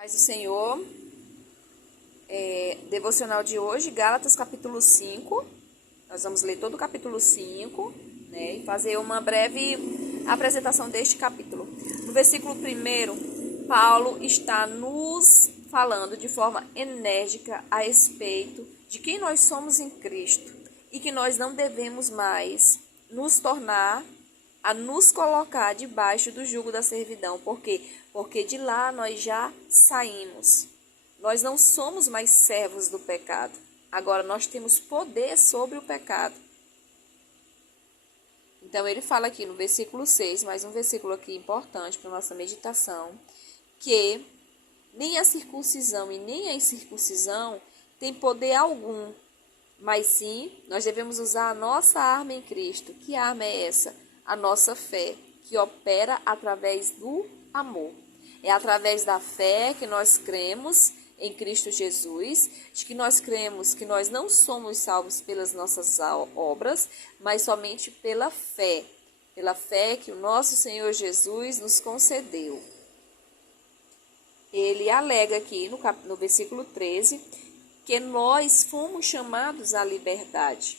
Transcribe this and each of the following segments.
Paz do Senhor, devocional de hoje, Gálatas capítulo 5. Nós vamos ler todo o capítulo 5, né, e fazer uma breve apresentação deste capítulo. No versículo 1, Paulo está nos falando de forma enérgica a respeito de quem nós somos em Cristo e que nós não devemos mais nos colocar debaixo do jugo da servidão. Por quê? Porque de lá nós já saímos. Nós não somos mais servos do pecado. Agora nós temos poder sobre o pecado. Então ele fala aqui no versículo 6, mais um versículo aqui importante para a nossa meditação, que nem a circuncisão e nem a incircuncisão tem poder algum, mas sim nós devemos usar a nossa arma em Cristo. Que arma é essa? A nossa fé, que opera através do amor. É através da fé que nós cremos em Cristo Jesus, de que nós cremos que nós não somos salvos pelas nossas obras, mas somente pela fé que o nosso Senhor Jesus nos concedeu. Ele alega aqui no versículo 13 que nós fomos chamados à liberdade.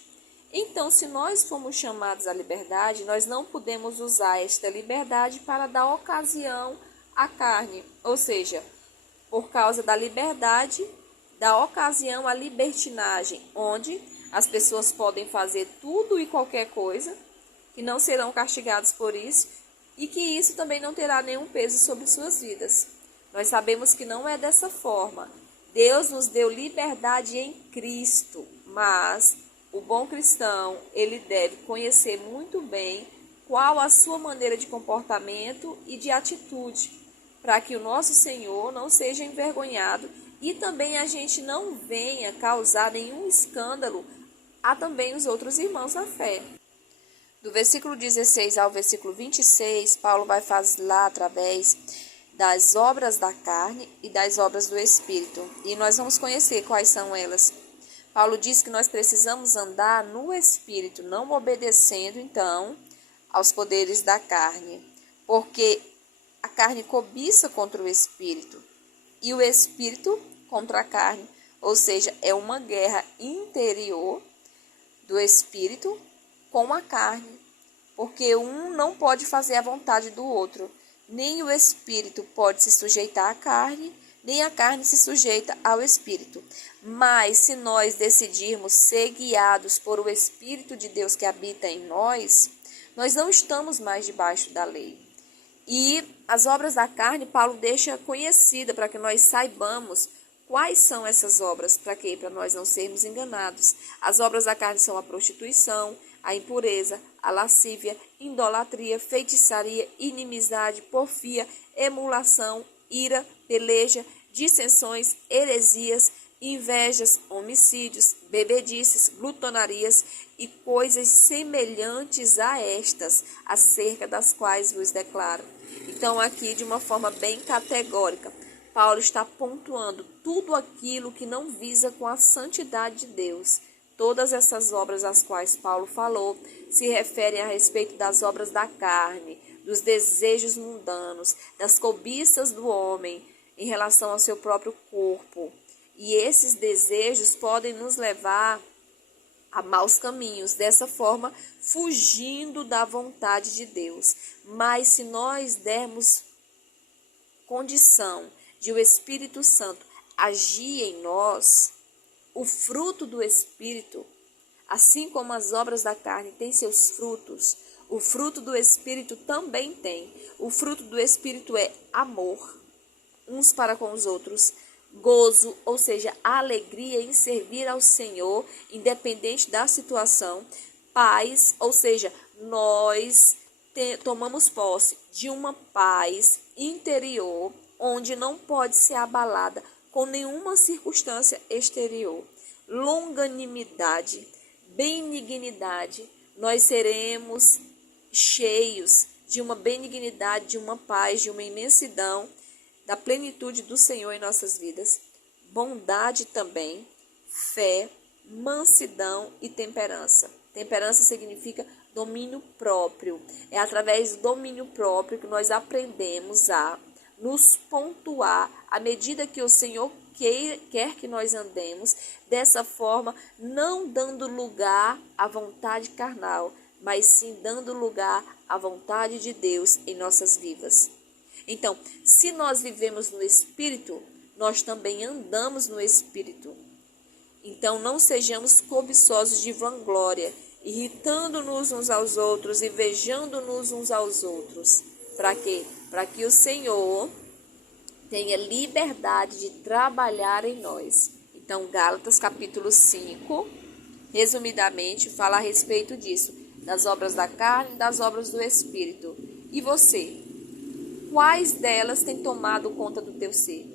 Então, se nós fomos chamados à liberdade, nós não podemos usar esta liberdade para dar ocasião à carne, ou seja, por causa da liberdade, da ocasião à libertinagem, onde as pessoas podem fazer tudo e qualquer coisa, que não serão castigados por isso, e que isso também não terá nenhum peso sobre suas vidas. Nós sabemos que não é dessa forma. Deus nos deu liberdade em Cristo, mas o bom cristão, ele deve conhecer muito bem qual a sua maneira de comportamento e de atitude, para que o nosso Senhor não seja envergonhado e também a gente não venha causar nenhum escândalo a também os outros irmãos da fé. Do versículo 16 ao versículo 26, Paulo vai falar através das obras da carne e das obras do Espírito. E nós vamos conhecer quais são elas. Paulo diz que nós precisamos andar no Espírito, não obedecendo, então, aos poderes da carne. Porque a carne cobiça contra o Espírito e o Espírito contra a carne. Ou seja, é uma guerra interior do Espírito com a carne. Porque um não pode fazer a vontade do outro. Nem o Espírito pode se sujeitar à carne, nem a carne se sujeita ao Espírito. Mas se nós decidirmos ser guiados por o Espírito de Deus que habita em nós, nós não estamos mais debaixo da lei. E as obras da carne, Paulo deixa conhecida para que nós saibamos quais são essas obras. Para quê? Para nós não sermos enganados. As obras da carne são a prostituição, a impureza, a lascívia, idolatria, feitiçaria, inimizade, porfia, emulação, ira, peleja, dissensões, heresias, invejas, homicídios, bebedices, glutonarias e coisas semelhantes a estas, acerca das quais vos declaro. Então, aqui, de uma forma bem categórica, Paulo está pontuando tudo aquilo que não visa com a santidade de Deus. Todas essas obras às quais Paulo falou se referem a respeito das obras da carne, dos desejos mundanos, das cobiças do homem em relação ao seu próprio corpo. E esses desejos podem nos levar a maus caminhos, dessa forma, fugindo da vontade de Deus. Mas se nós dermos condição de o Espírito Santo agir em nós, o fruto do Espírito, assim como as obras da carne têm seus frutos, o fruto do Espírito também tem. O fruto do Espírito é amor, uns para com os outros, gozo, ou seja, alegria em servir ao Senhor, independente da situação, paz, ou seja, nós tomamos posse de uma paz interior, onde não pode ser abalada com nenhuma circunstância exterior. Longanimidade, benignidade, nós seremos cheios de uma benignidade, de uma paz, de uma imensidão, da plenitude do Senhor em nossas vidas. Bondade também, fé, mansidão e temperança. Temperança significa domínio próprio. É através do domínio próprio que nós aprendemos a nos pontuar, à medida que o Senhor quer que nós andemos, dessa forma, não dando lugar à vontade carnal, mas sim dando lugar à vontade de Deus em nossas vidas. Então, se nós vivemos no Espírito, nós também andamos no Espírito. Então, não sejamos cobiçosos de vanglória, irritando-nos uns aos outros, invejando-nos uns aos outros. Para quê? Para que o Senhor tenha liberdade de trabalhar em nós. Então, Gálatas capítulo 5, resumidamente, fala a respeito disso, das obras da carne e das obras do Espírito. E você? Quais delas têm tomado conta do teu ser?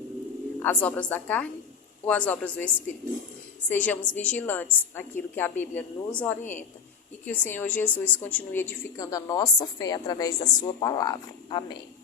As obras da carne ou as obras do Espírito? Sejamos vigilantes naquilo que a Bíblia nos orienta e que o Senhor Jesus continue edificando a nossa fé através da sua palavra. Amém.